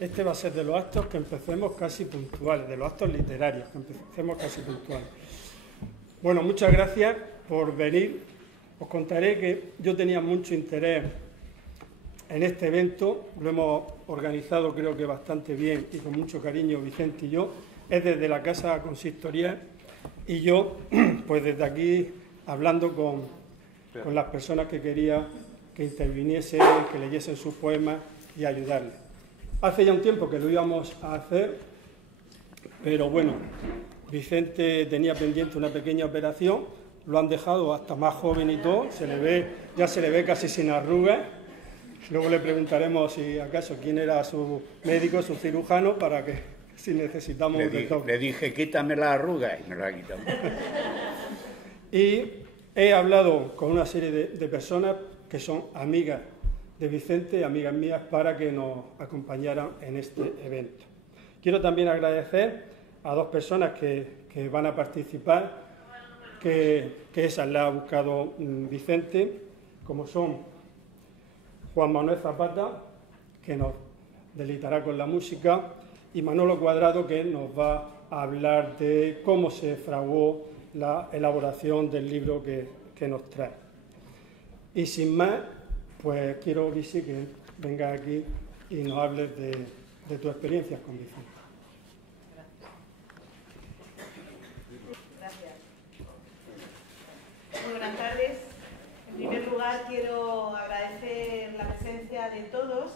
Este va a ser de los actos que empecemos casi puntuales, de los actos literarios que empecemos casi puntuales. Bueno, muchas gracias por venir. Os contaré que yo tenía mucho interés en este evento, lo hemos organizado creo que bastante bien y con mucho cariño Vicente y yo. Es desde la Casa Consistorial y yo, pues desde aquí, hablando con las personas que quería que interviniesen, que leyesen sus poemas y ayudarles. Hace ya un tiempo que lo íbamos a hacer, pero bueno, Vicente tenía pendiente una pequeña operación, lo han dejado hasta más joven y todo, ya se le ve casi sin arrugas. Luego le preguntaremos si acaso quién era su médico, su cirujano, para que si necesitamos... Le dije, quítame la arruga y me la ha quitado. Y he hablado con una serie de personas que son amigas de Vicente, amigas mías, para que nos acompañaran en este evento. Quiero también agradecer a dos personas que van a participar, que esas las ha buscado Vicente, como son Juan Manuel Zapata, que nos deleitará con la música, y Manolo Cuadrado, que nos va a hablar de cómo se fraguó la elaboración del libro que nos trae. Y sin más, pues quiero, Visi, que vengas aquí y nos hables de tus experiencias con Vicente. Gracias. Muy buenas tardes. En primer lugar, quiero agradecer la presencia de todos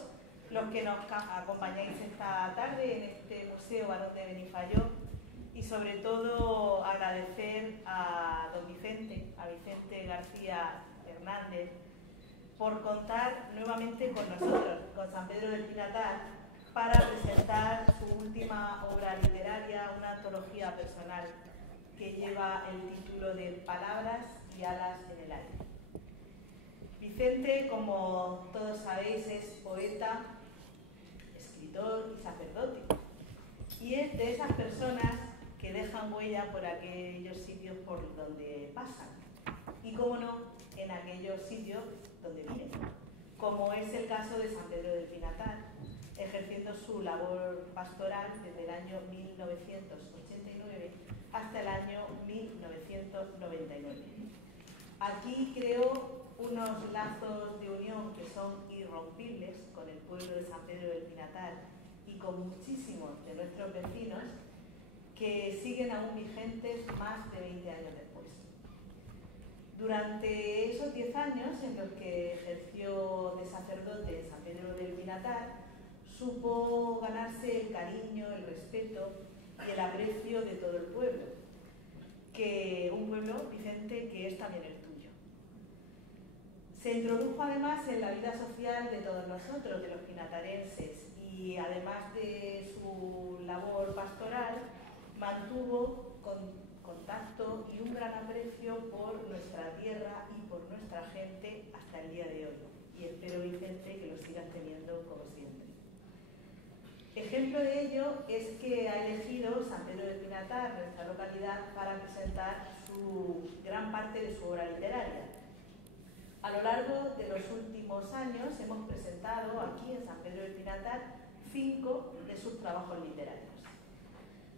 los que nos acompañáis esta tarde en este Museo Barón de Benifayó y sobre todo agradecer a don Vicente, a Vicente García Hernández, por contar nuevamente con nosotros, con San Pedro del Pinatar, para presentar su última obra literaria, una antología personal que lleva el título de Palabras y alas en el aire. Vicente, como todos sabéis, es poeta, escritor y sacerdote. Y es de esas personas que dejan huella por aquellos sitios por donde pasan. Y, cómo no, en aquellos sitios donde viven. Como es el caso de San Pedro del Pinatar, ejerciendo su labor pastoral desde el año 1989 hasta el año 1999. Aquí creó unos lazos de unión que son irrompibles con el pueblo de San Pedro del Pinatar y con muchísimos de nuestros vecinos que siguen aún vigentes más de 20 años después. Durante esos 10 años en los que ejerció de sacerdote en San Pedro del Pinatar, supo ganarse el cariño, el respeto y el aprecio de todo el pueblo, un pueblo, Vicente, que es también el tuyo. Se introdujo además en la vida social de todos nosotros, de los pinatarenses, y además de su labor pastoral, mantuvo contacto y un gran aprecio por nuestra tierra y por nuestra gente hasta el día de hoy. Y espero, Vicente, que lo sigas teniendo como siempre. Ejemplo de ello es que ha elegido San Pedro del Pinatar, nuestra localidad, para presentar gran parte de su obra literaria. A lo largo de los últimos años hemos presentado aquí en San Pedro del Pinatar 5 de sus trabajos literarios.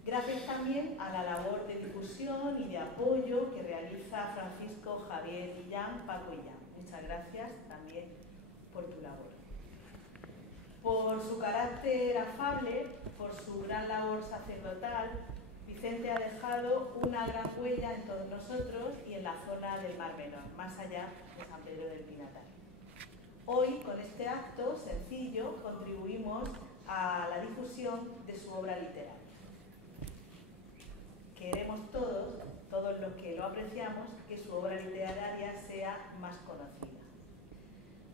Gracias también a la labor de difusión y de apoyo que realiza Francisco Javier Illán, Paco Illán. Muchas gracias también por tu labor. Por su carácter afable, por su gran labor sacerdotal, Vicente ha dejado una gran huella en todos nosotros y en la zona del Mar Menor, más allá de San Pedro del Pinatar. Hoy, con este acto sencillo, contribuimos a la difusión de su obra literaria. Queremos todos los que lo apreciamos, que su obra literaria sea más conocida.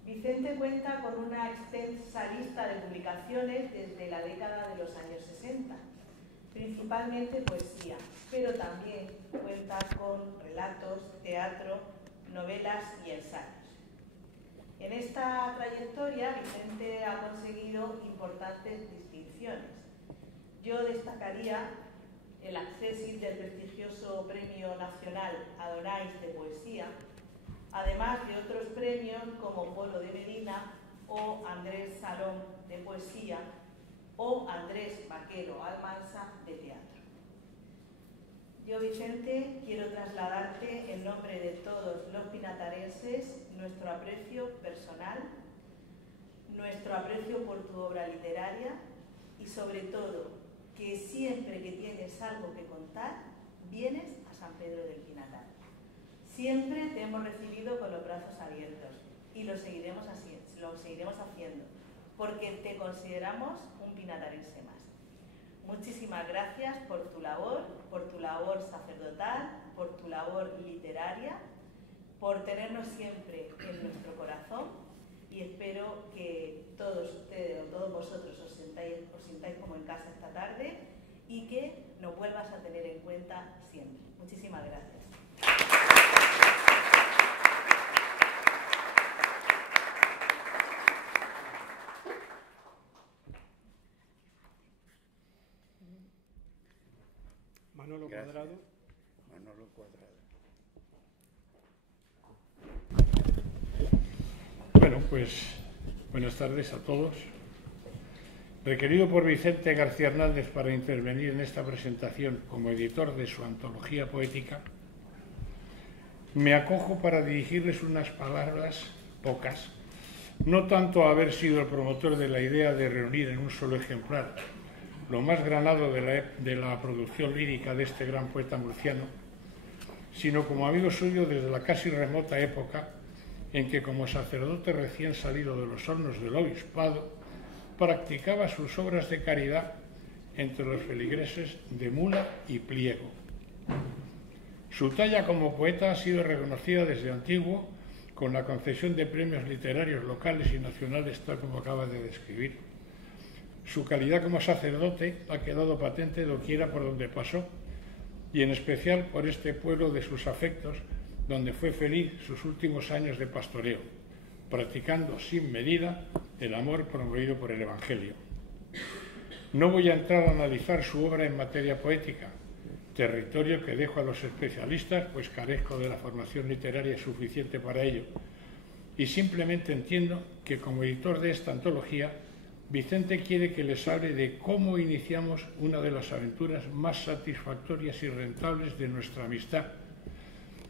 Vicente cuenta con una extensa lista de publicaciones desde la década de los años 60, principalmente poesía, pero también cuenta con relatos, teatro, novelas y ensayos. En esta trayectoria, Vicente ha conseguido importantes distinciones. Yo destacaría el acceso del prestigioso Premio Nacional Adonais de Poesía, además de otros premios como Polo de Medina o Andrés Salom de Poesía, o Andrés Vaquero Almansa, de teatro. Yo, Vicente, quiero trasladarte en nombre de todos los pinatarenses nuestro aprecio personal, nuestro aprecio por tu obra literaria y, sobre todo, que siempre que tienes algo que contar, vienes a San Pedro del Pinatar. Siempre te hemos recibido con los brazos abiertos y lo seguiremos haciendo, porque te consideramos un pinatarense más. Muchísimas gracias por tu labor sacerdotal, por tu labor literaria, por tenernos siempre en nuestro corazón, y espero que todos ustedes o todos vosotros os sintáis como en casa esta tarde y que nos vuelvas a tener en cuenta siempre. Muchísimas gracias. Manolo Gracias. Cuadrado. Manolo Cuadrado. Bueno, pues buenas tardes a todos. Requerido por Vicente García Hernández para intervenir en esta presentación como editor de su antología poética, me acojo para dirigirles unas palabras, pocas, no tanto a haber sido el promotor de la idea de reunir en un solo ejemplar lo más granado de la producción lírica de este gran poeta murciano, sino como amigo suyo desde la casi remota época en que, como sacerdote recién salido de los hornos del obispado, practicaba sus obras de caridad entre los feligreses de Mula y Pliego. Su talla como poeta ha sido reconocida desde antiguo con la concesión de premios literarios locales y nacionales, tal como acaba de describir. Su calidad como sacerdote ha quedado patente doquiera por donde pasó, y en especial por este pueblo de sus afectos, donde fue feliz sus últimos años de pastoreo, practicando sin medida el amor promovido por el Evangelio. No voy a entrar a analizar su obra en materia poética, territorio que dejo a los especialistas, pues carezco de la formación literaria suficiente para ello, y simplemente entiendo que como editor de esta antología, Vicente quiere que les hable de cómo iniciamos una de las aventuras más satisfactorias y rentables de nuestra amistad.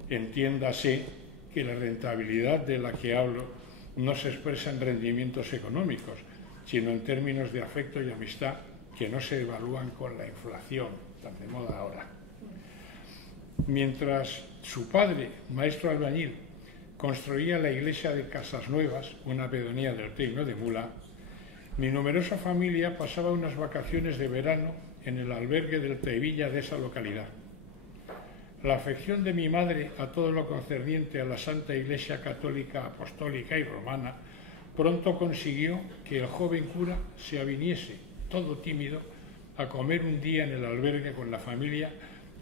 Entiéndase que la rentabilidad de la que hablo no se expresa en rendimientos económicos, sino en términos de afecto y amistad que no se evalúan con la inflación, tan de moda ahora. Mientras su padre, maestro albañil, construía la iglesia de Casas Nuevas, una pedanía del Reino de Mula, mi numerosa familia pasaba unas vacaciones de verano en el albergue del Trevilla de esa localidad. La afección de mi madre a todo lo concerniente a la Santa Iglesia Católica, Apostólica y Romana pronto consiguió que el joven cura se aviniese, todo tímido, a comer un día en el albergue con la familia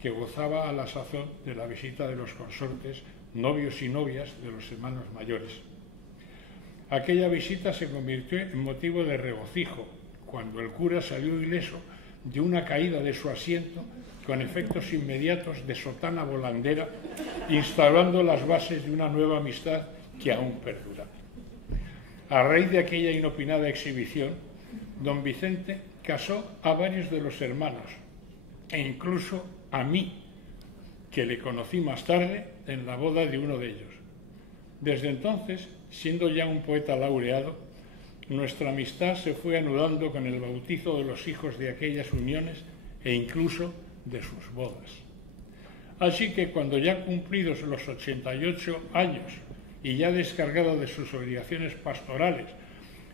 que gozaba a la sazón de la visita de los consortes, novios y novias de los hermanos mayores. Aquella visita se convirtió en motivo de regocijo cuando el cura salió ileso de una caída de su asiento con efectos inmediatos de sotana volandera, instaurando las bases de una nueva amistad que aún perdura. A raíz de aquella inopinada exhibición, don Vicente casó a varios de los hermanos e incluso a mí, que le conocí más tarde en la boda de uno de ellos. Desde entonces, siendo ya un poeta laureado, nuestra amistad se fue anudando con el bautizo de los hijos de aquellas uniones e incluso de sus bodas. Así que cuando ya cumplidos los 88 años y ya descargado de sus obligaciones pastorales,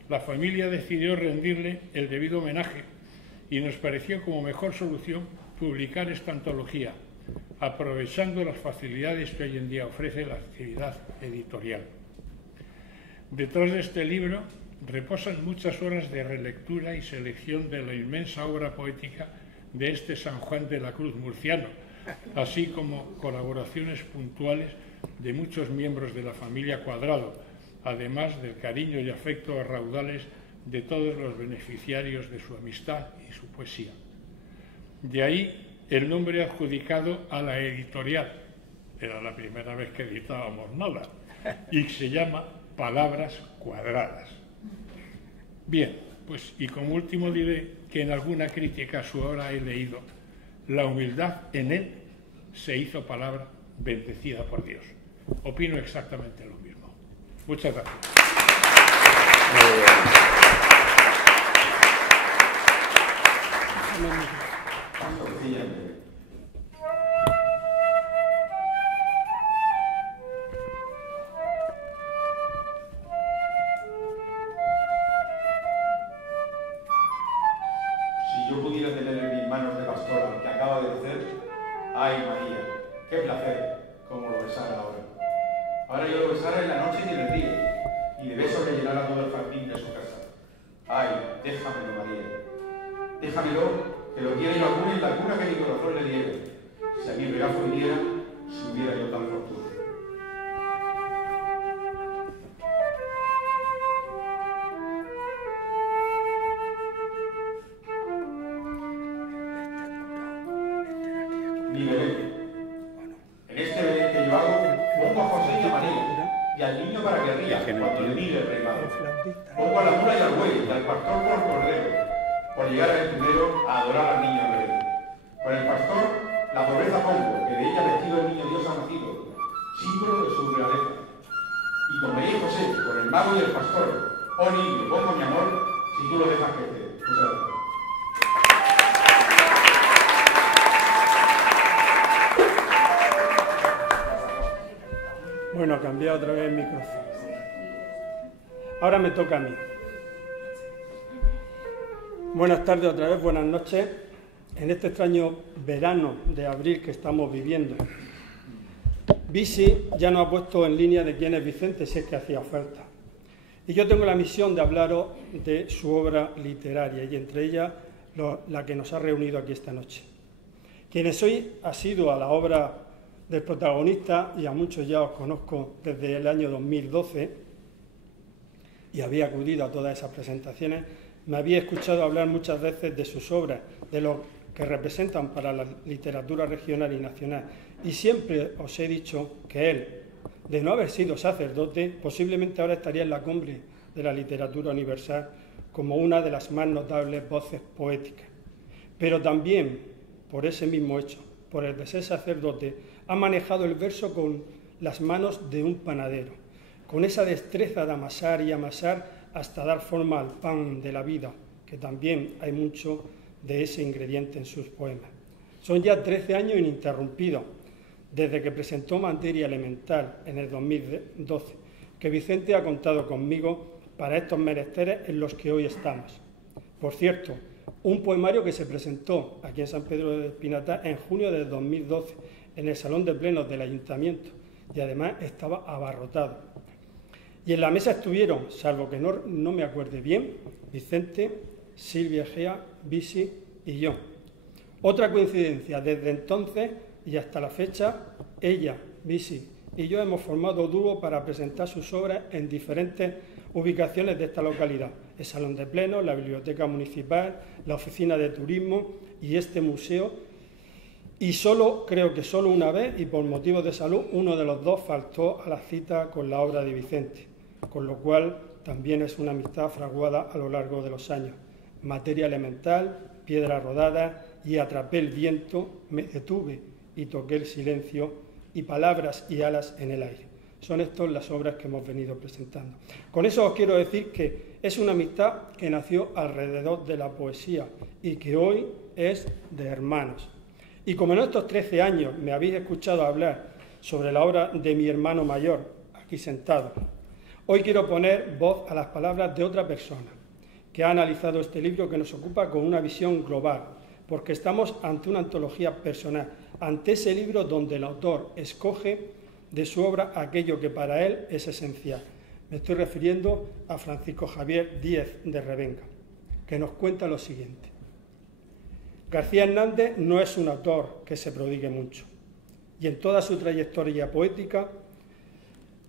la familia decidió rendirle el debido homenaje y nos pareció como mejor solución publicar esta antología, aprovechando las facilidades que hoy en día ofrece la actividad editorial. Detrás de este libro reposan muchas horas de relectura y selección de la inmensa obra poética de este San Juan de la Cruz murciano, así como colaboraciones puntuales de muchos miembros de la familia Cuadrado, además del cariño y afecto a raudales de todos los beneficiarios de su amistad y su poesía. De ahí el nombre adjudicado a la editorial. Era la primera vez que editábamos nada, y se llama Palabras Cuadradas. Bien, Pues, y como último diré que en alguna crítica a su obra he leído: la humildad en él se hizo palabra bendecida por Dios. Opino exactamente lo mismo. Muchas gracias. Si yo pudiera tener en mis manos de pastora lo que acaba de hacer, ay María, qué placer, como lo besara ahora. Ahora yo lo besara en la noche y en el día, y de besos le llenara todo el jardín de su casa. Ay, déjamelo, María, déjamelo, que lo quiera y lo acune en la cuna que mi corazón le diera. Si a mi regazo viniera, si hubiera yo tal fortuna. Mi Belén. En este Belén que yo hago, pongo a José y a María, y al niño para que ría cuando le mire el rey mago. Pongo a la mula y al buey, y al pastor por cordero, por llegar al primero a adorar al niño rey. Con el pastor, la pobreza pongo, que de ella vestido el niño Dios ha nacido, símbolo de su realeza. Y con María y José, con el mago y el pastor, oh niño, pongo mi amor, si tú lo dejas que esté. Muchas gracias. Bueno, cambié otra vez el micrófono. Ahora me toca a mí. Buenas tardes otra vez, buenas noches. En este extraño verano de abril que estamos viviendo, Bisi ya nos ha puesto en línea de quién es Vicente, si es que hacía falta. Y yo tengo la misión de hablaros de su obra literaria, y entre ellas la que nos ha reunido aquí esta noche. Quienes hoy ha sido a la obra del protagonista, y a muchos ya os conozco desde el año 2012, y había acudido a todas esas presentaciones, me había escuchado hablar muchas veces de sus obras, de lo que representan para la literatura regional y nacional, y siempre os he dicho que él, de no haber sido sacerdote, posiblemente ahora estaría en la cumbre de la literatura universal como una de las más notables voces poéticas. Pero también, por ese mismo hecho, por el de ser sacerdote, ha manejado el verso con las manos de un panadero, con esa destreza de amasar y amasar hasta dar forma al pan de la vida, que también hay mucho de ese ingrediente en sus poemas. Son ya 13 años ininterrumpidos, desde que presentó Materia Elemental en el 2012, que Vicente ha contado conmigo para estos menesteres en los que hoy estamos. Por cierto, un poemario que se presentó aquí en San Pedro de Espinatá en junio del 2012, en el Salón de Plenos del Ayuntamiento, y además estaba abarrotado. Y en la mesa estuvieron, salvo que no me acuerde bien, Vicente, Silvia Egea, Bisi y yo. Otra coincidencia, desde entonces y hasta la fecha, ella, Bisi y yo hemos formado dúo para presentar sus obras en diferentes ubicaciones de esta localidad: el Salón de Plenos, la Biblioteca Municipal, la Oficina de Turismo y este museo. Y creo que solo una vez, y por motivos de salud, uno de los dos faltó a la cita con la obra de Vicente, con lo cual también es una amistad fraguada a lo largo de los años. Materia Elemental, Piedra Rodada y Atrapé el viento, me detuve y toqué el silencio, y Palabras y alas en el aire. Son estas las obras que hemos venido presentando. Con eso os quiero decir que es una amistad que nació alrededor de la poesía y que hoy es de hermanos. Y como en estos 13 años me habéis escuchado hablar sobre la obra de mi hermano mayor, aquí sentado, hoy quiero poner voz a las palabras de otra persona que ha analizado este libro, que nos ocupa con una visión global, porque estamos ante una antología personal, ante ese libro donde el autor escoge de su obra aquello que para él es esencial. Me estoy refiriendo a Francisco Javier Díez de Revenga, que nos cuenta lo siguiente. García Hernández no es un autor que se prodigue mucho, y en toda su trayectoria poética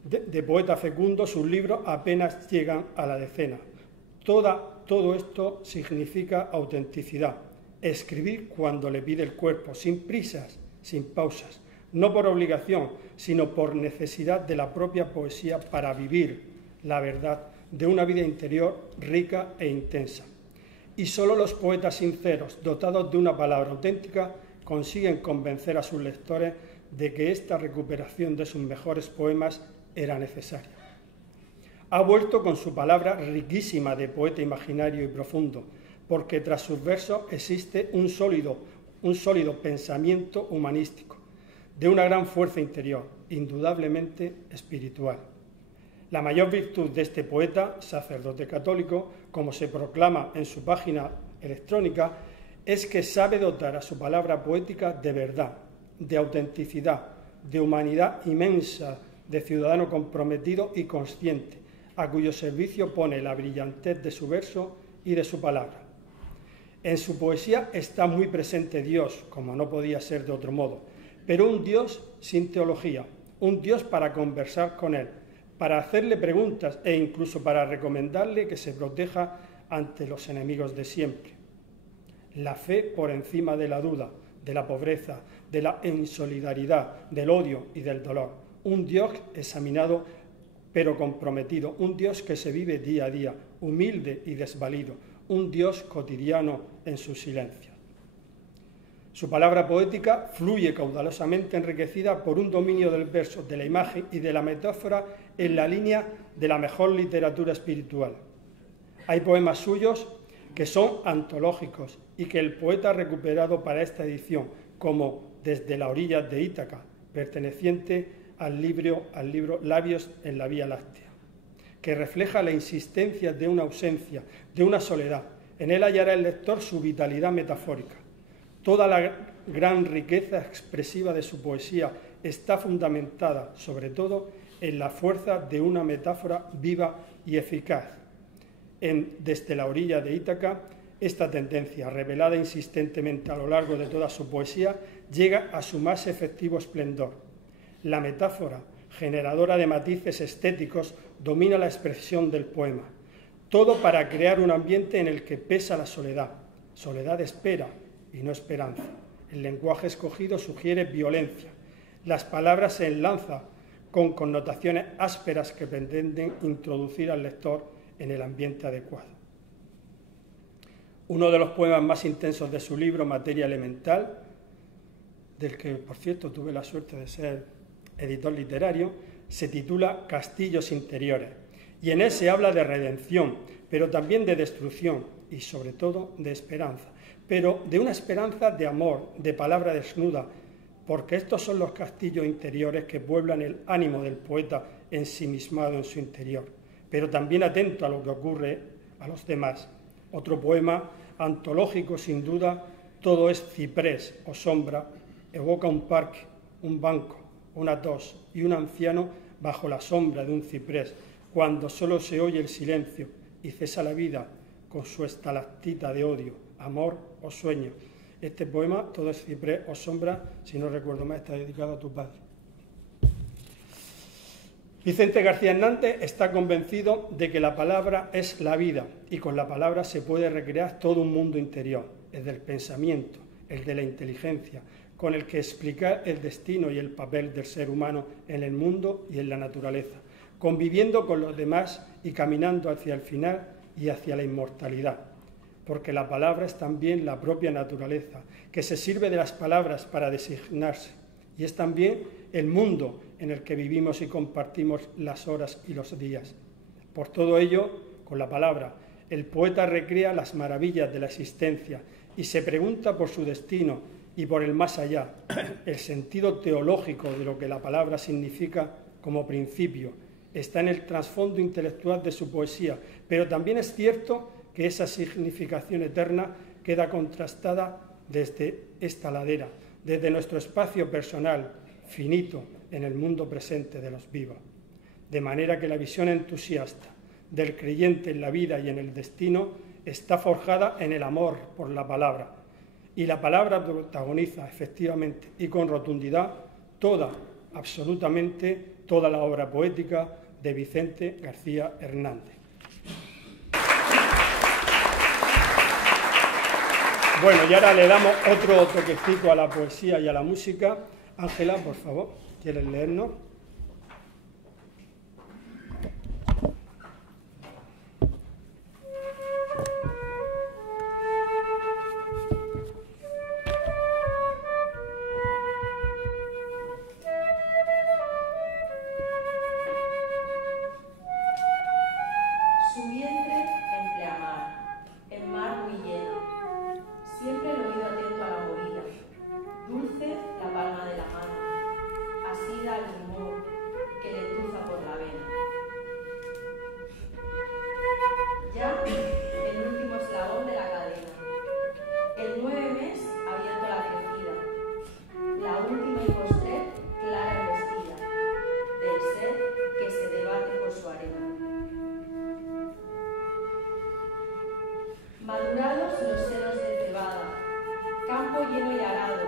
de poeta fecundo, sus libros apenas llegan a la decena. Todo esto significa autenticidad, escribir cuando le pide el cuerpo, sin prisas, sin pausas, no por obligación, sino por necesidad de la propia poesía para vivir la verdad de una vida interior rica e intensa. Y solo los poetas sinceros, dotados de una palabra auténtica, consiguen convencer a sus lectores de que esta recuperación de sus mejores poemas era necesaria. Ha vuelto con su palabra riquísima de poeta imaginario y profundo, porque tras sus versos existe un sólido pensamiento humanístico, de una gran fuerza interior, indudablemente espiritual. La mayor virtud de este poeta, sacerdote católico, como se proclama en su página electrónica, es que sabe dotar a su palabra poética de verdad, de autenticidad, de humanidad inmensa, de ciudadano comprometido y consciente, a cuyo servicio pone la brillantez de su verso y de su palabra. En su poesía está muy presente Dios, como no podía ser de otro modo, pero un Dios sin teología, un Dios para conversar con Él, para hacerle preguntas e incluso para recomendarle que se proteja ante los enemigos de siempre. La fe por encima de la duda, de la pobreza, de la insolidaridad, del odio y del dolor. Un Dios examinado pero comprometido, un Dios que se vive día a día, humilde y desvalido, un Dios cotidiano en su silencio. Su palabra poética fluye caudalosamente enriquecida por un dominio del verso, de la imagen y de la metáfora en la línea de la mejor literatura espiritual. Hay poemas suyos que son antológicos y que el poeta ha recuperado para esta edición, como Desde la orilla de Ítaca, perteneciente al libro Labios en la Vía Láctea, que refleja la insistencia de una ausencia, de una soledad. En él hallará el lector su vitalidad metafórica. Toda la gran riqueza expresiva de su poesía está fundamentada, sobre todo, en la fuerza de una metáfora viva y eficaz. Desde la orilla de Ítaca, esta tendencia, revelada insistentemente a lo largo de toda su poesía, llega a su más efectivo esplendor. La metáfora, generadora de matices estéticos, domina la expresión del poema. Todo para crear un ambiente en el que pesa la soledad. Soledad de espera y no esperanza. El lenguaje escogido sugiere violencia. Las palabras se enlazan con connotaciones ásperas que pretenden introducir al lector en el ambiente adecuado. Uno de los poemas más intensos de su libro, Materia Elemental, del que, por cierto, tuve la suerte de ser editor literario, se titula Castillos Interiores, y en él se habla de redención, pero también de destrucción y, sobre todo, de esperanza, pero de una esperanza de amor, de palabra desnuda, porque estos son los castillos interiores que pueblan el ánimo del poeta ensimismado en su interior, pero también atento a lo que ocurre a los demás. Otro poema antológico, sin duda, Todo es ciprés o sombra, evoca un parque, un banco, una tos y un anciano bajo la sombra de un ciprés, cuando solo se oye el silencio y cesa la vida con su estalactita de odio, amor o sueño. Este poema, Todo es ciprés o sombra, si no recuerdo mal, está dedicado a tu padre. Vicente García Hernández está convencido de que la palabra es la vida y con la palabra se puede recrear todo un mundo interior, el del pensamiento, el de la inteligencia, con el que explicar el destino y el papel del ser humano en el mundo y en la naturaleza, conviviendo con los demás y caminando hacia el final y hacia la inmortalidad, porque la palabra es también la propia naturaleza, que se sirve de las palabras para designarse, y es también el mundo en el que vivimos y compartimos las horas y los días. Por todo ello, con la palabra, el poeta recrea las maravillas de la existencia y se pregunta por su destino y por el más allá, el sentido teológico de lo que la palabra significa como principio. Está en el trasfondo intelectual de su poesía, pero también es cierto que esa significación eterna queda contrastada desde esta ladera, desde nuestro espacio personal, finito, en el mundo presente de los vivos. De manera que la visión entusiasta del creyente en la vida y en el destino está forjada en el amor por la palabra. Y la palabra protagoniza efectivamente y con rotundidad toda, absolutamente toda la obra poética de Vicente García Hernández. Bueno, y ahora le damos otro toquecito a la poesía y a la música. Ángela, por favor, ¿quieres leernos? único ser clara investida, del ser que se debate por su arena. Madurados los senos de cebada, campo lleno y arado,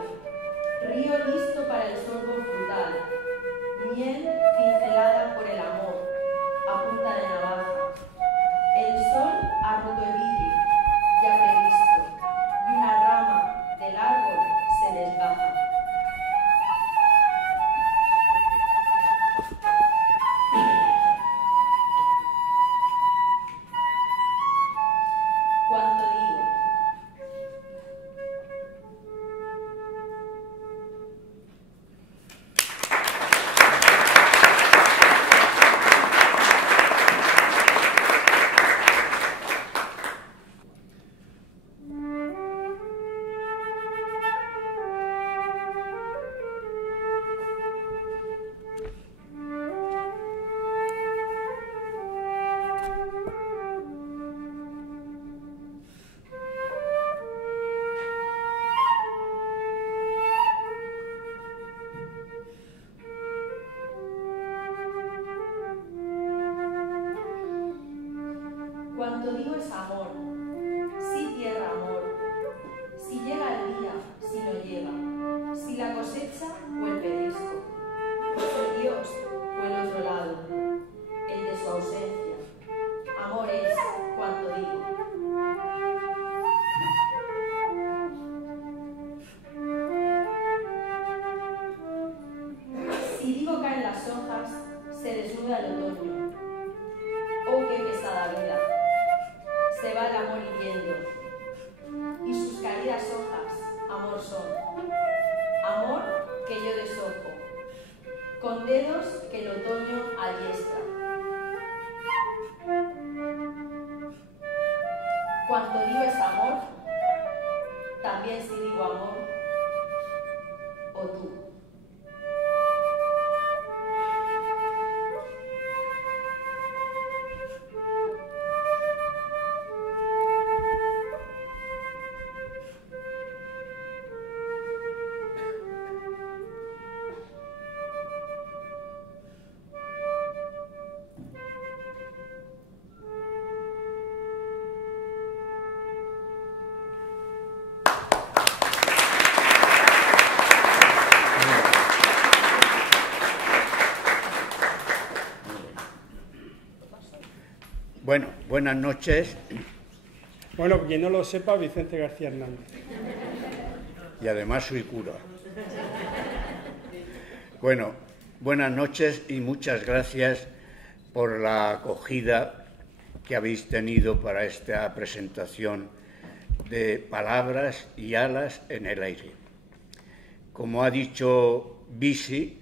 río listo para el sorbo frutal, miel cincelada por el amor, a punta de navaja. El sol ha roto el vidrio, ya previsto, y una rama del árbol se desgaja. Cuanto digo. Cuanto digo es amor, si tierra amor, si llega el día, si no llega, si la cosecha o el pedesco, si Dios o el otro lado, el de su ausencia. Amor es cuanto digo. Si digo caen las hojas, se desnuda el otoño. Oh, qué pesada vida. Se va el amor hiriendo, y sus caídas hojas, amor son. Amor que yo deshojo, con dedos que el otoño adiestra. Cuando digo es amor, también si digo amor, o tú. Bueno, buenas noches. Bueno, quien no lo sepa, Vicente García Hernández. Y además soy cura. Bueno, buenas noches y muchas gracias por la acogida que habéis tenido para esta presentación de Palabras y alas en el aire. Como ha dicho Bisi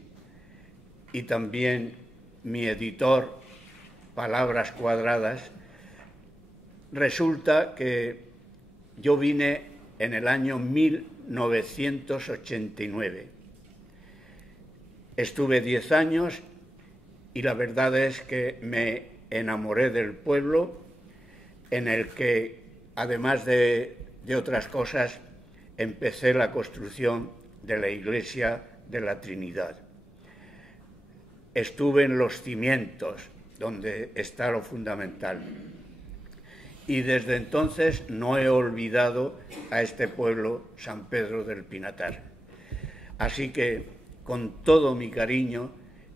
y también mi editor, Palabras Cuadradas, resulta que yo vine en el año 1989. Estuve 10 años y la verdad es que me enamoré del pueblo, en el que, además de otras cosas, empecé la construcción de la Iglesia de la Trinidad. Estuve en los cimientos, donde está lo fundamental. Y desde entonces no he olvidado a este pueblo, San Pedro del Pinatar. Así que, con todo mi cariño,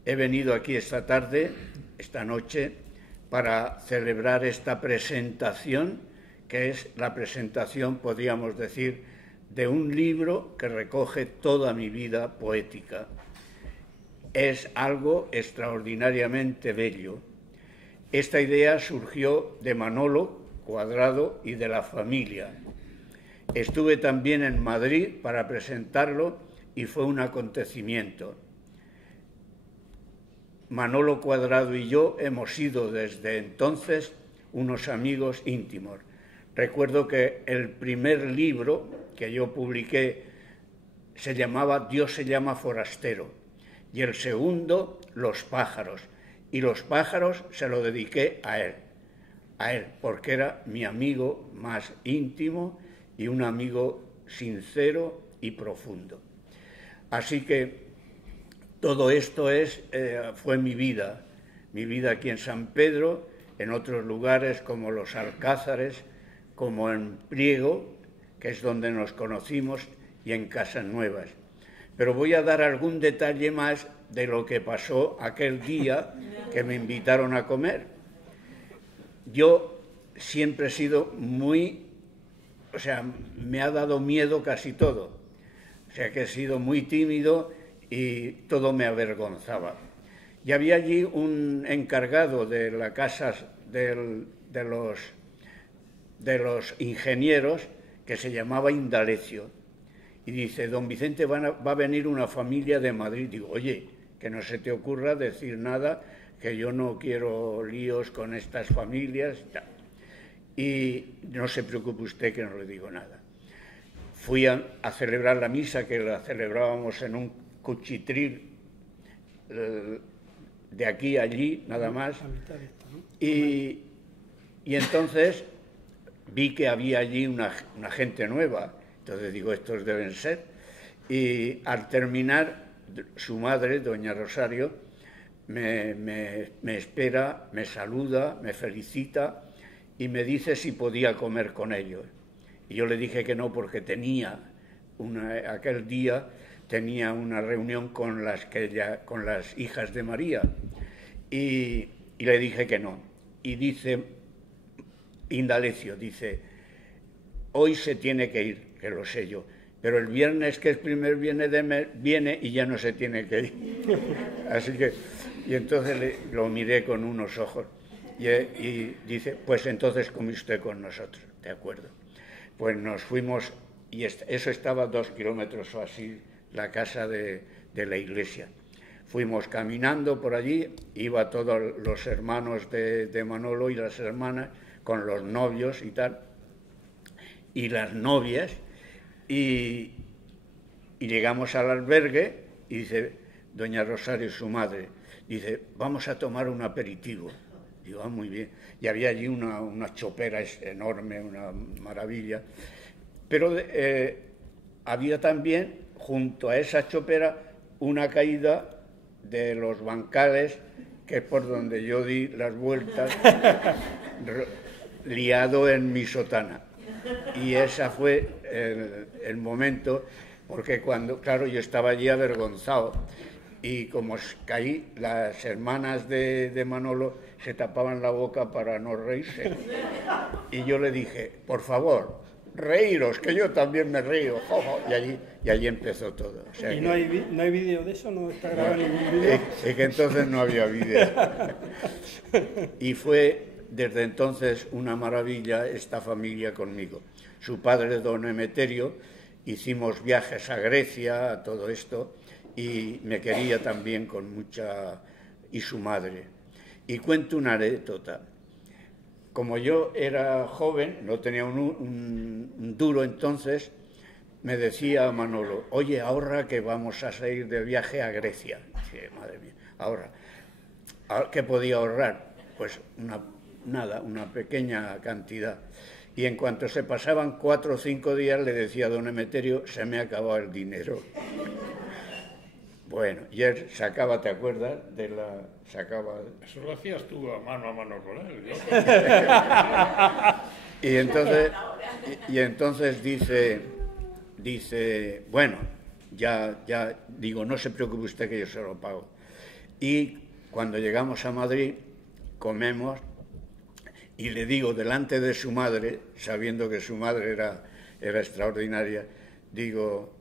he venido aquí esta tarde, esta noche, para celebrar esta presentación, que es la presentación, podríamos decir, de un libro que recoge toda mi vida poética. Es algo extraordinariamente bello. Esta idea surgió de Manolo Cuadrado y de la familia. Estuve también en Madrid para presentarlo y fue un acontecimiento. Manolo Cuadrado y yo hemos sido desde entonces unos amigos íntimos. Recuerdo que el primer libro que yo publiqué se llamaba Dios se llama forastero y el segundo Los pájaros. Y Los pájaros se lo dediqué a él, porque era mi amigo más íntimo y un amigo sincero y profundo. Así que todo esto fue mi vida aquí en San Pedro, en otros lugares como los Alcázares, como en Priego, que es donde nos conocimos, y en Casas Nuevas. Pero voy a dar algún detalle más de lo que pasó aquel día que me invitaron a comer. Yo siempre he sido me ha dado miedo casi todo. O sea que he sido muy tímido y todo me avergonzaba. Y había allí un encargado de la casa de los ingenieros que se llamaba Indalecio. Y dice, don Vicente, va a venir una familia de Madrid. Digo, oye, que no se te ocurra decir nada, que yo no quiero líos con estas familias. Y no se preocupe usted que no le digo nada. Fui a celebrar la misa, que la celebrábamos en un cuchitril de aquí a allí, nada más. Y entonces vi que había allí una gente nueva. Entonces digo, estos deben ser. Y al terminar, su madre, doña Rosario, me espera, me saluda, me felicita y me dice si podía comer con ellos. Y yo le dije que no, porque aquel día tenía una reunión con las hijas de María. Y le dije que no. Y dice Indalecio, dice, hoy se tiene que ir, que lo sé yo, pero el viernes, que es primer viernes de mes, viene y ya no se tiene que ir. Así que, y entonces lo miré con unos ojos y dice, pues entonces come usted con nosotros, ¿de acuerdo? Pues nos fuimos, y eso estaba 2 kilómetros o así, la casa de la iglesia. Fuimos caminando por allí, iba todos los hermanos de Manolo y las hermanas con los novios y tal, y las novias, y llegamos al albergue y dice doña Rosario, su madre, dice, vamos a tomar un aperitivo. Digo, muy bien. Y había allí una chopera enorme, una maravilla. Pero había también, junto a esa chopera, una caída de los bancales, que es por donde yo di las vueltas, liado en mi sotana. Y ese fue el momento, porque claro, yo estaba allí avergonzado, y como caí, las hermanas de Manolo se tapaban la boca para no reírse. Y yo le dije, por favor, reíros, que yo también me río. Y allí empezó todo. O sea, ¿Y no hay vídeo de eso? ¿No está grabado ningún vídeo? Es que entonces no había vídeo. Y fue desde entonces una maravilla esta familia conmigo. Su padre, don Emeterio, hicimos viajes a Grecia, a todo esto, y me quería también con mucha... y su madre. Y cuento una anécdota. Como yo era joven, no tenía un duro entonces, me decía Manolo, oye, ahorra que vamos a salir de viaje a Grecia. Dije, madre mía, ahorra. ¿Qué podía ahorrar? Pues una pequeña cantidad. Y en cuanto se pasaban 4 o 5 días, le decía a don Emeterio, se me ha acabado el dinero. Bueno, y él sacaba, ¿te acuerdas? Eso lo hacías tú a mano con él, ¿no? Y entonces dice, bueno, ya, digo, no se preocupe usted que yo se lo pago. Y cuando llegamos a Madrid, comemos, y le digo, delante de su madre, sabiendo que su madre era extraordinaria, digo,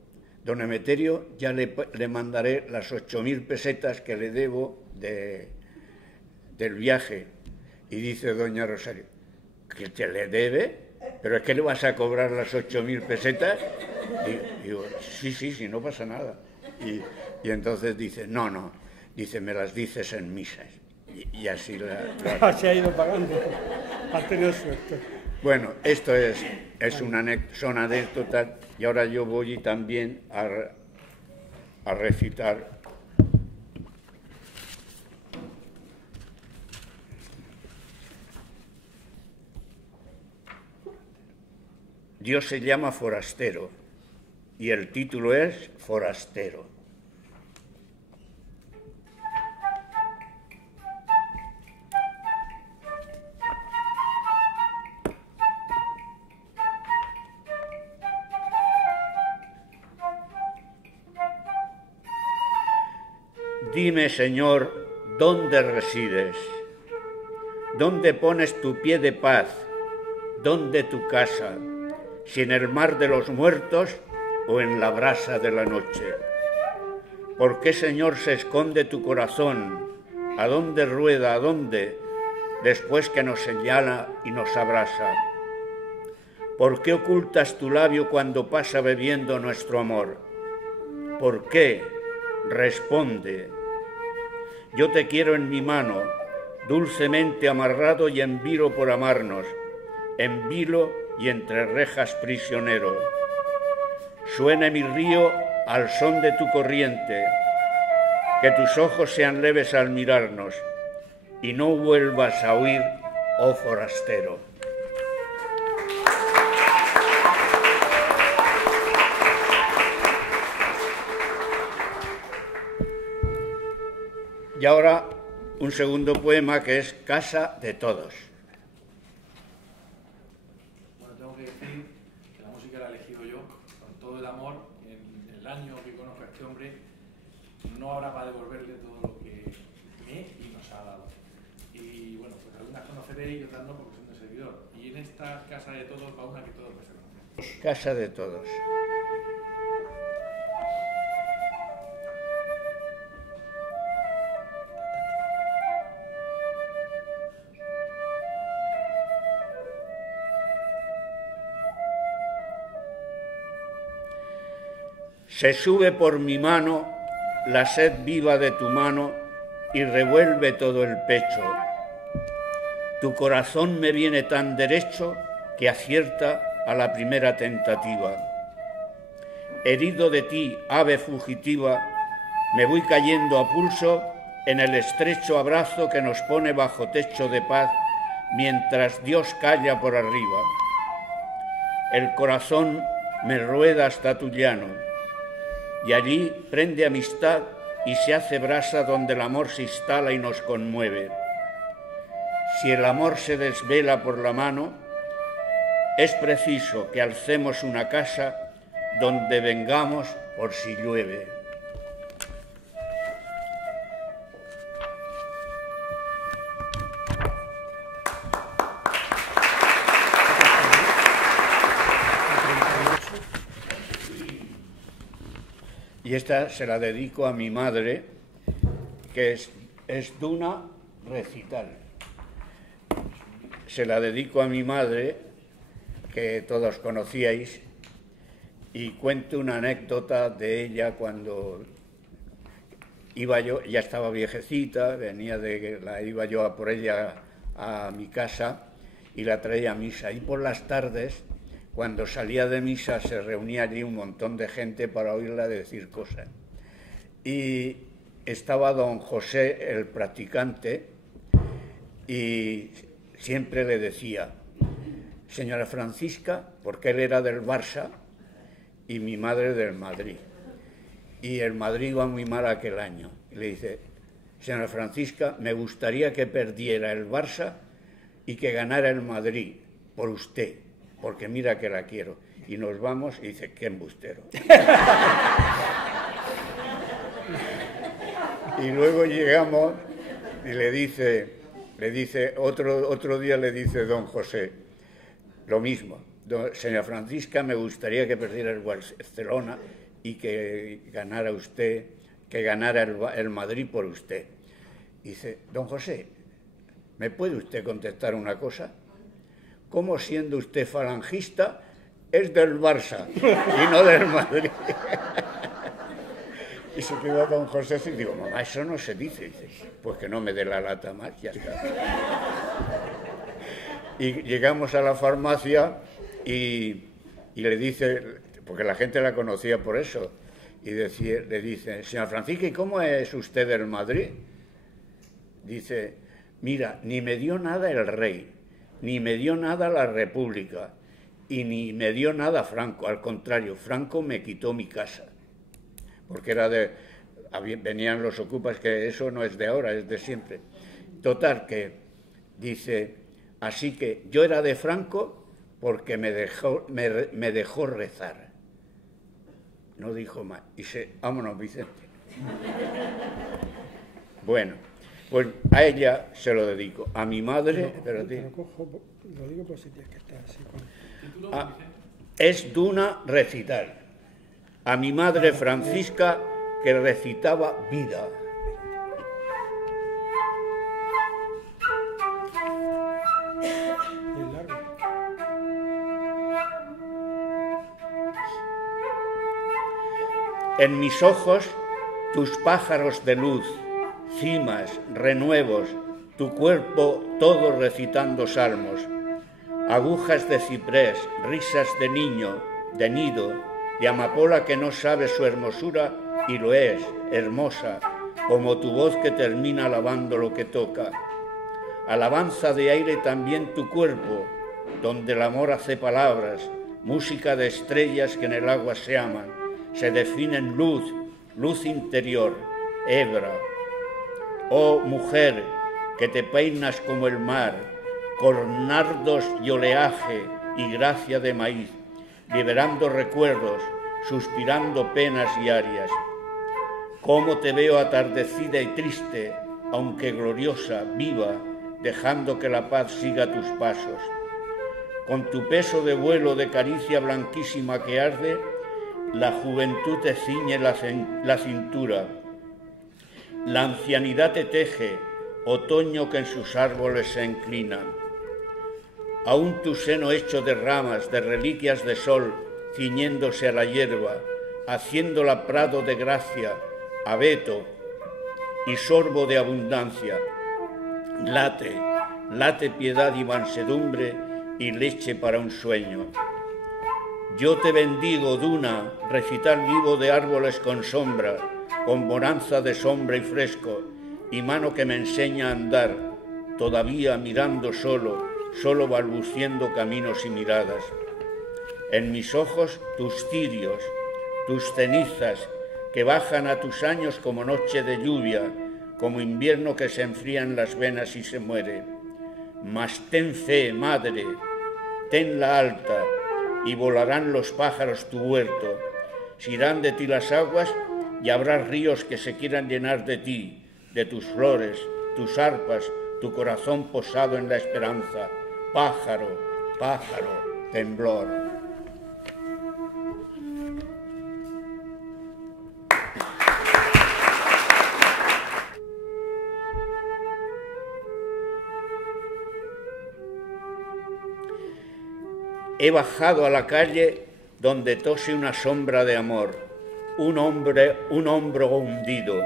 don Emeterio, ya le mandaré las 8.000 pesetas que le debo del viaje. Y dice doña Rosario, ¿que te le debe? ¿Pero es que le vas a cobrar las 8.000 pesetas? Digo, sí, no pasa nada. Y entonces dice, no, dice, me las dices en misas. Y así se ha ido pagando. Ha tenido suerte. Bueno, esto son anécdotas, y ahora yo voy también a recitar. Dios se llama Forastero y el título es Forastero. Dime, Señor, ¿dónde resides? ¿Dónde pones tu pie de paz? ¿Dónde tu casa? ¿Si en el mar de los muertos o en la brasa de la noche? ¿Por qué, Señor, se esconde tu corazón? ¿A dónde rueda? ¿A dónde? Después que nos señala y nos abraza. ¿Por qué ocultas tu labio cuando pasa bebiendo nuestro amor? ¿Por qué? Responde. Yo te quiero en mi mano, dulcemente amarrado y en vilo por amarnos, en vilo y entre rejas prisionero. Suene mi río al son de tu corriente, que tus ojos sean leves al mirarnos y no vuelvas a huir, oh forastero. Y ahora un segundo poema que es Casa de Todos. Bueno, tengo que decir que la música la he elegido yo con todo el amor. En el año que conozco a este hombre no habrá para devolverle todo lo que me y nos ha dado. Y bueno, pues algunas conoceréis y otras no porque son de servidor. Y en esta Casa de Todos va una que todos me conocen. Casa de Todos. Se sube por mi mano la sed viva de tu mano y revuelve todo el pecho. Tu corazón me viene tan derecho que acierta a la primera tentativa. Herido de ti, ave fugitiva, me voy cayendo a pulso en el estrecho abrazo que nos pone bajo techo de paz mientras Dios calla por arriba. El corazón me rueda hasta tu llano, y allí prende amistad y se hace brasa donde el amor se instala y nos conmueve. Si el amor se desvela por la mano, es preciso que alcemos una casa donde vengamos por si llueve. Y esta se la dedico a mi madre, que es Duna Recital. Se la dedico a mi madre, que todos conocíais, y cuento una anécdota de ella cuando iba yo, ya estaba viejecita, iba yo a por ella a mi casa y la traía a misa. Y por las tardes, cuando salía de misa, se reunía allí un montón de gente para oírla decir cosas. Y estaba don José, el practicante, y siempre le decía, señora Francisca, porque él era del Barça y mi madre del Madrid. Y el Madrid iba muy mal aquel año. Y le dice, señora Francisca, me gustaría que perdiera el Barça y que ganara el Madrid por usted, porque mira que la quiero. Y nos vamos y dice, qué embustero. Y luego llegamos y le dice otro día le dice don José, lo mismo, señora Francisca, me gustaría que perdiera el Barcelona y que ganara usted, que ganara el Madrid por usted. Dice, don José, ¿me puede usted contestar una cosa? ¿Cómo siendo usted falangista es del Barça y no del Madrid? Y se quedó don José y digo, mamá, eso no se dice. Dice, pues que no me dé la lata más, ya está. Y llegamos a la farmacia y le dice, porque la gente la conocía por eso, y le dice, señora Francisca, ¿y cómo es usted del Madrid? Dice, mira, ni me dio nada el rey, ni me dio nada la República, y ni me dio nada Franco, al contrario, Franco me quitó mi casa. Porque venían los ocupas, que eso no es de ahora, es de siempre. Total, que dice, así que yo era de Franco porque me dejó rezar. No dijo más. Y vámonos, Vicente. Bueno, pues a ella se lo dedico. A mi madre... Lo digo por si tienes que estar así. Es Duna recital. A mi madre Francisca, que recitaba vida. En mis ojos, tus pájaros de luz, cimas, renuevos, tu cuerpo todo recitando salmos, agujas de ciprés, risas de niño, de nido, de amapola que no sabe su hermosura y lo es, hermosa, como tu voz que termina alabando lo que toca. Alabanza de aire también tu cuerpo, donde el amor hace palabras, música de estrellas que en el agua se aman, se definen luz, luz interior, hebra. Oh mujer, que te peinas como el mar, cornardos y oleaje y gracia de maíz, liberando recuerdos, suspirando penas diarias. Cómo te veo atardecida y triste, aunque gloriosa, viva, dejando que la paz siga tus pasos. Con tu peso de vuelo de caricia blanquísima que arde, la juventud te ciñe la cintura. La ancianidad te teje, otoño que en sus árboles se inclina. Aún tu seno hecho de ramas, de reliquias de sol, ciñéndose a la hierba, haciéndola prado de gracia, abeto y sorbo de abundancia. Late, late piedad y mansedumbre y leche para un sueño. Yo te bendigo, Duna, recital vivo de árboles con sombra, con bonanza de sombra y fresco, y mano que me enseña a andar, todavía mirando solo, solo balbuciendo caminos y miradas. En mis ojos tus cirios, tus cenizas, que bajan a tus años como noche de lluvia, como invierno que se enfría en las venas y se muere. Mas ten fe, madre, tenla alta, y volarán los pájaros tu huerto, se irán de ti las aguas y habrá ríos que se quieran llenar de ti, de tus flores, tus arpas, tu corazón posado en la esperanza. Pájaro, pájaro, temblor. He bajado a la calle donde tose una sombra de amor, un hombro hundido.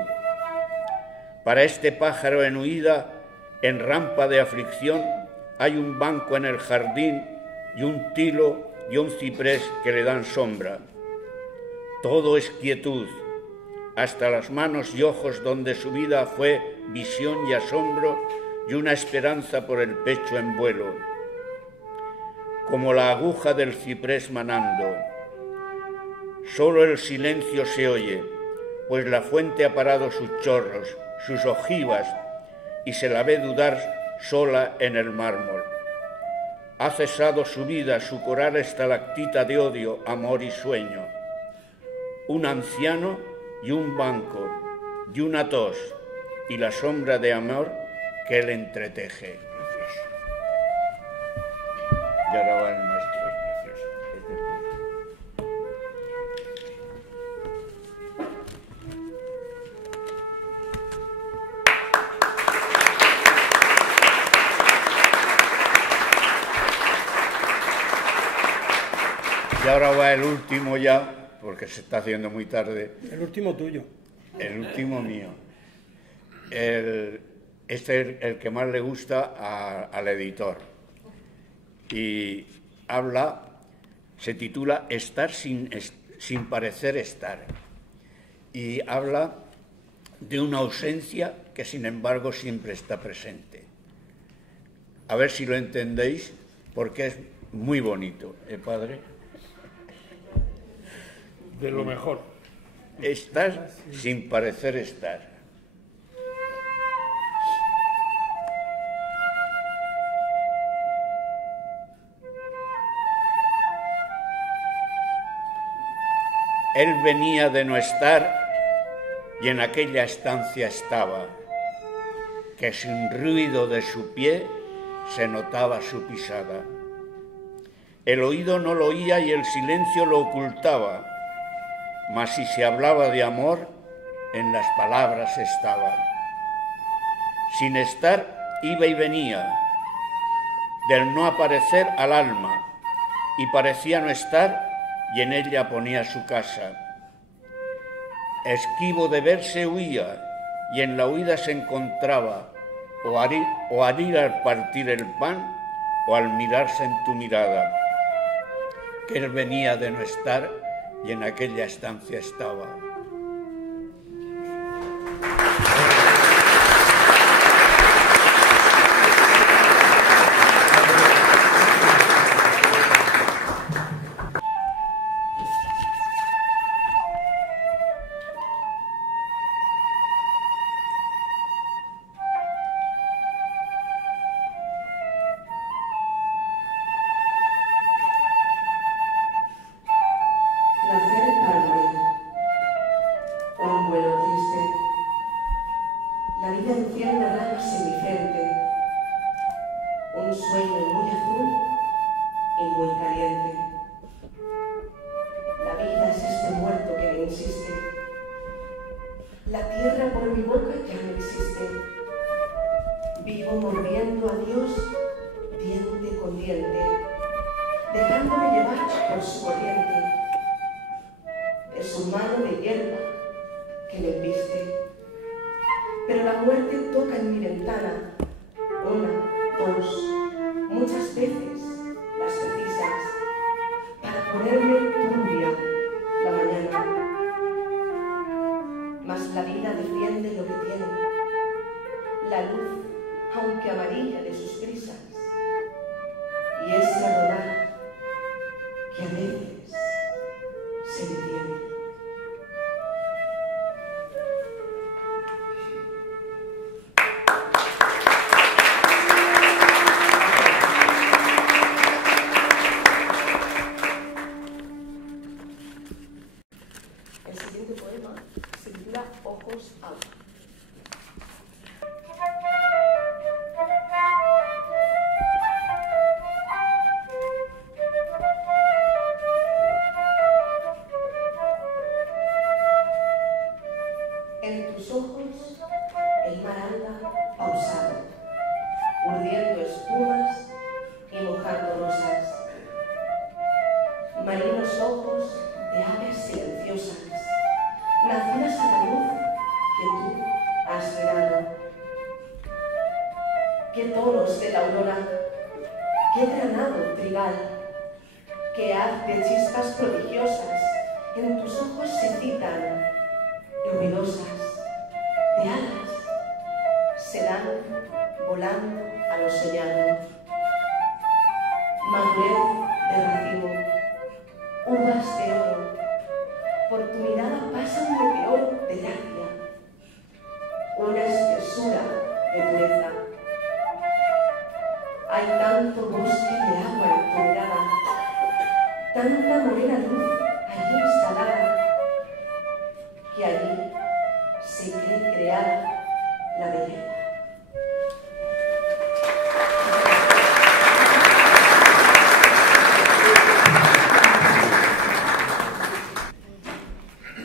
Para este pájaro en huida, en rampa de aflicción, hay un banco en el jardín y un tilo y un ciprés que le dan sombra. Todo es quietud, hasta las manos y ojos donde su vida fue visión y asombro y una esperanza por el pecho en vuelo. Como la aguja del ciprés manando. Solo el silencio se oye, pues la fuente ha parado sus chorros, sus ojivas, y se la ve dudar sola en el mármol. Ha cesado su vida, su coral estalactita de odio, amor y sueño. Un anciano y un banco, y una tos, y la sombra de amor que él entreteje. Y ahora va el nuestro, es precioso. Y ahora va el último ya, porque se está haciendo muy tarde. El último tuyo. El último mío. Este es el que más le gusta al editor. Y se titula Estar sin parecer estar. Y habla de una ausencia que sin embargo siempre está presente. A ver si lo entendéis, porque es muy bonito, padre? De lo mejor. Estar sin parecer estar. Él venía de no estar y en aquella estancia estaba, que sin ruido de su pie se notaba su pisada. El oído no lo oía y el silencio lo ocultaba, mas si se hablaba de amor, en las palabras estaba. Sin estar, iba y venía, del no aparecer al alma, y parecía no estar, y en ella ponía su casa. Esquivo de verse huía, y en la huida se encontraba, o al ir al partir el pan, o al mirarse en tu mirada, que él venía de no estar, y en aquella estancia estaba.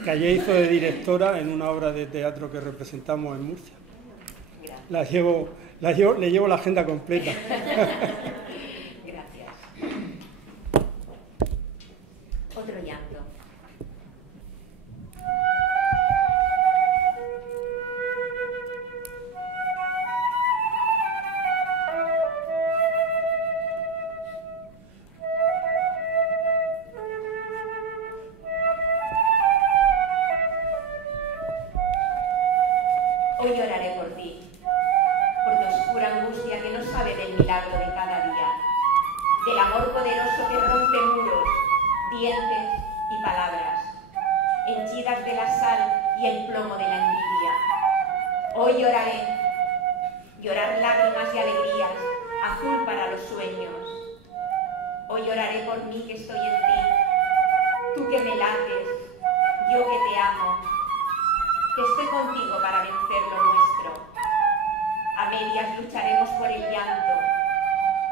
Que ella hizo de directora en una obra de teatro que representamos en Murcia. Le llevo la agenda completa. Gracias. Otro llanto. Hoy lloraré por ti, por tu oscura angustia que no sabe del milagro de cada día, del amor poderoso que rompe muros, dientes y palabras, henchidas de la sal y el plomo de la envidia. Hoy lloraré, llorar lágrimas y alegrías, azul para los sueños. Hoy lloraré por mí que estoy en ti, tú que me lates, yo que te amo, que estoy contigo para vencer lo nuestro. A medias lucharemos por el llanto,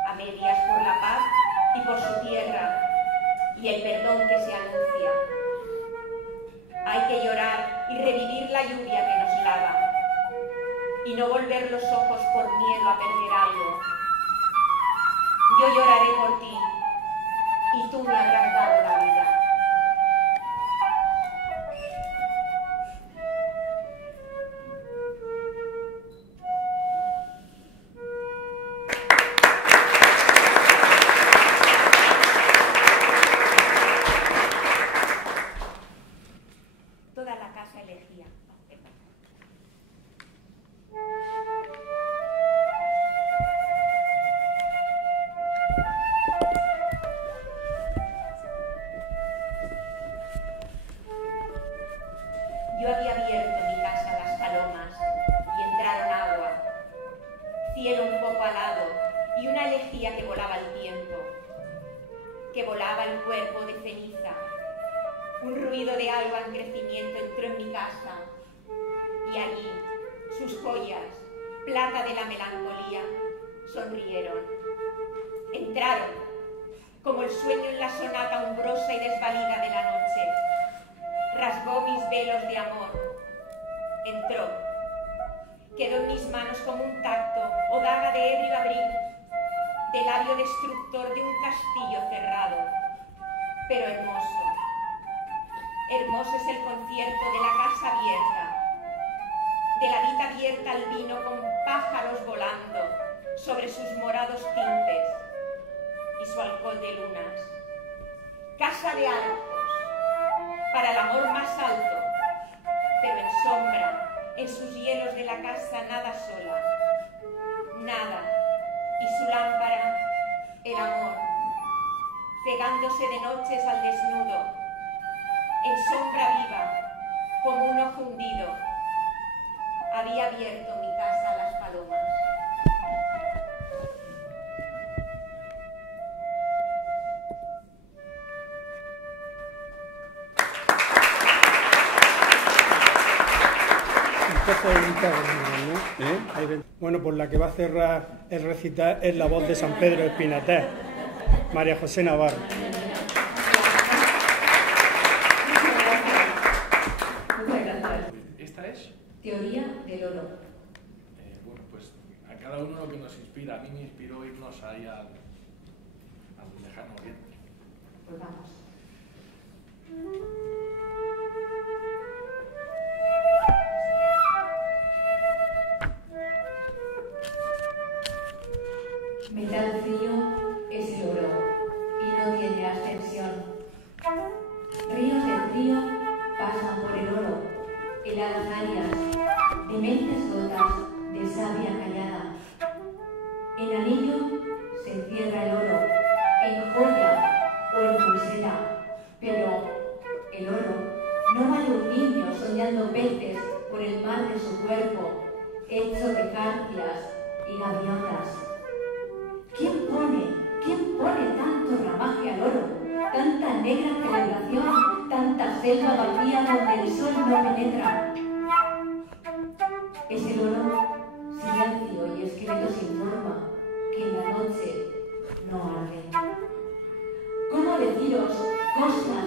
a medias por la paz y por su tierra y el perdón que se anuncia. Hay que llorar y revivir la lluvia que nos lava y no volver los ojos por miedo a perder algo. Yo lloraré por ti y tú me habrás dado la vida. Toda la casa elegía. Yo había abierto mi casa a las palomas y entraron agua, cielo un poco alado y una elegía que volaba el tiempo, que volaba el cuerpo de ceniza. Un ruido de alba en crecimiento entró en mi casa y allí sus joyas, plata de la melancolía, sonrieron. Entraron como el sueño en la sonata umbrosa y desvalida de la noche. Rasgó mis velos de amor. Entró. Quedó en mis manos como un tacto o daga de ebrio abril, de labio destructor de un castillo cerrado, pero hermoso. Hermoso es el concierto de la casa abierta, de la vida abierta al vino con pájaros volando sobre sus morados tintes y su alcohol de lunas. Casa de arcos, para el amor más alto, pero en sombra, en sus hielos de la casa nada sola, nada, y su lámpara, el amor, cegándose de noches al desnudo, en sombra viva, como un ojo hundido, había abierto mi casa a las palomas. Bueno, pues la que va a cerrar el recital es la voz de San Pedro de Pinatar, María José Navarro. ¿Esta es? Teoría del oro. Bueno, pues a cada uno lo que nos inspira. A mí me inspiró irnos ahí al lejano oriente. Pues vamos. Metal frío es el oro y no tiene ascensión. Ríos de frío pasan por el oro, heladas áreas, dementes gotas de savia callada. En anillo se encierra el oro, en joya o en pulsera, pero el oro no vale un niño soñando peces por el mar de su cuerpo, hecho de jarcias y gaviotas. ¿Quién pone tanto ramaje al oro, tanta negra celebración, tanta selva vacía donde el sol no penetra? Es el oro, silencio y esqueleto sin forma, que en la noche no arde. ¿Cómo deciros cosas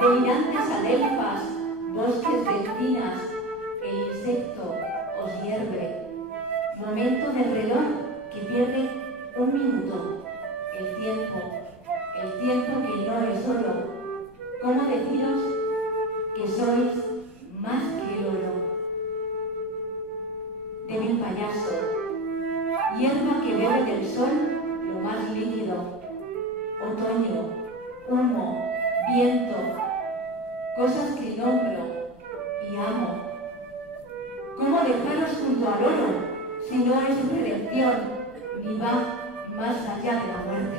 delirantes adelfas, bosques de encinas, el insecto os hierve? Momento del reloj que pierde un minuto, el tiempo que no es oro. ¿Cómo deciros que sois más que el oro? Débil payaso, hierba que bebe del sol lo más líquido, otoño, humo, viento, cosas que nombro y amo. ¿Cómo dejaros junto al oro si no es redención ni va más allá de la muerte?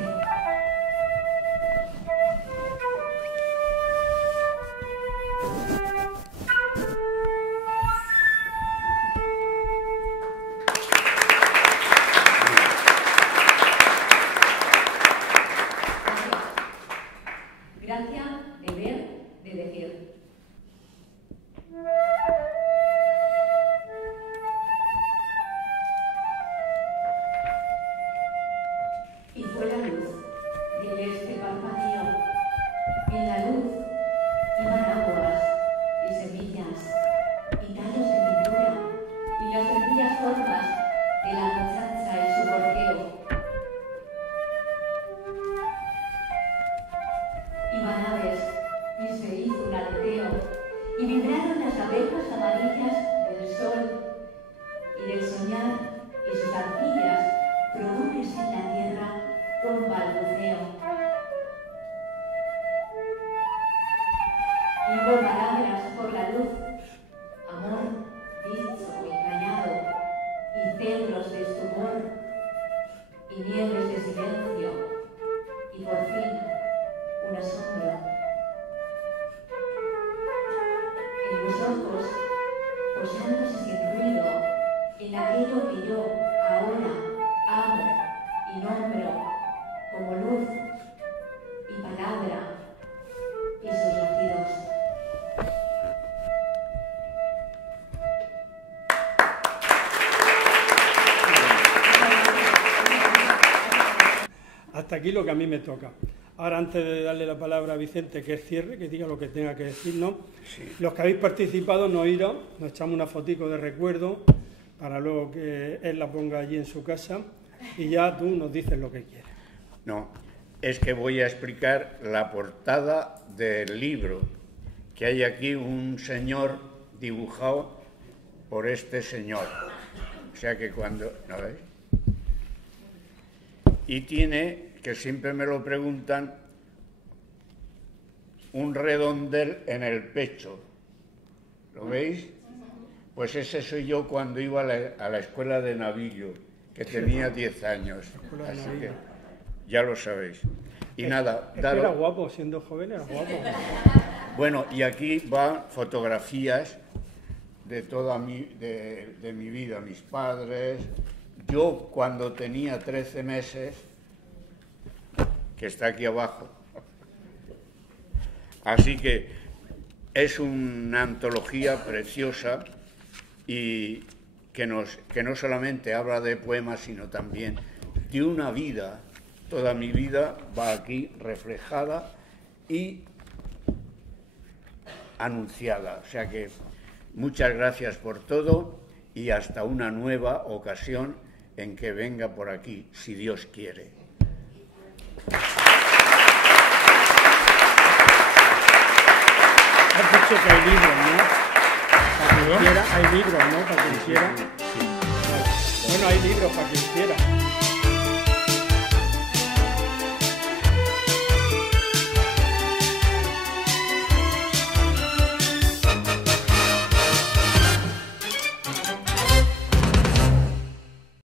Gracia de ver, de decir. aquí lo que a mí me toca. Ahora, antes de darle la palabra a Vicente, que cierre, que diga lo que tenga que decirnos, sí. Los que habéis participado nos echamos una fotico de recuerdo para luego que él la ponga allí en su casa y ya tú nos dices lo que quieres. No, es que voy a explicar la portada del libro, que hay aquí un señor dibujado por este señor. O sea que cuando... ¿No veis? Y tiene, que siempre me lo preguntan, un redondel en el pecho. ¿Lo veis? Pues ese soy yo cuando iba a la escuela de Navillo, que tenía 10 años. Así que ya lo sabéis. Y nada, era guapo, siendo joven era guapo. Bueno, y aquí van fotografías de toda de mi vida, mis padres. Yo cuando tenía 13 meses, que está aquí abajo. Así que es una antología preciosa y que no solamente habla de poemas, sino también de una vida. Toda mi vida va aquí reflejada y anunciada. O sea que muchas gracias por todo y hasta una nueva ocasión en que venga por aquí, si Dios quiere. Has dicho que hay libros, ¿no? Hay libros, ¿no? Para quien quiera. Sí. Bueno, hay libros para quien quiera.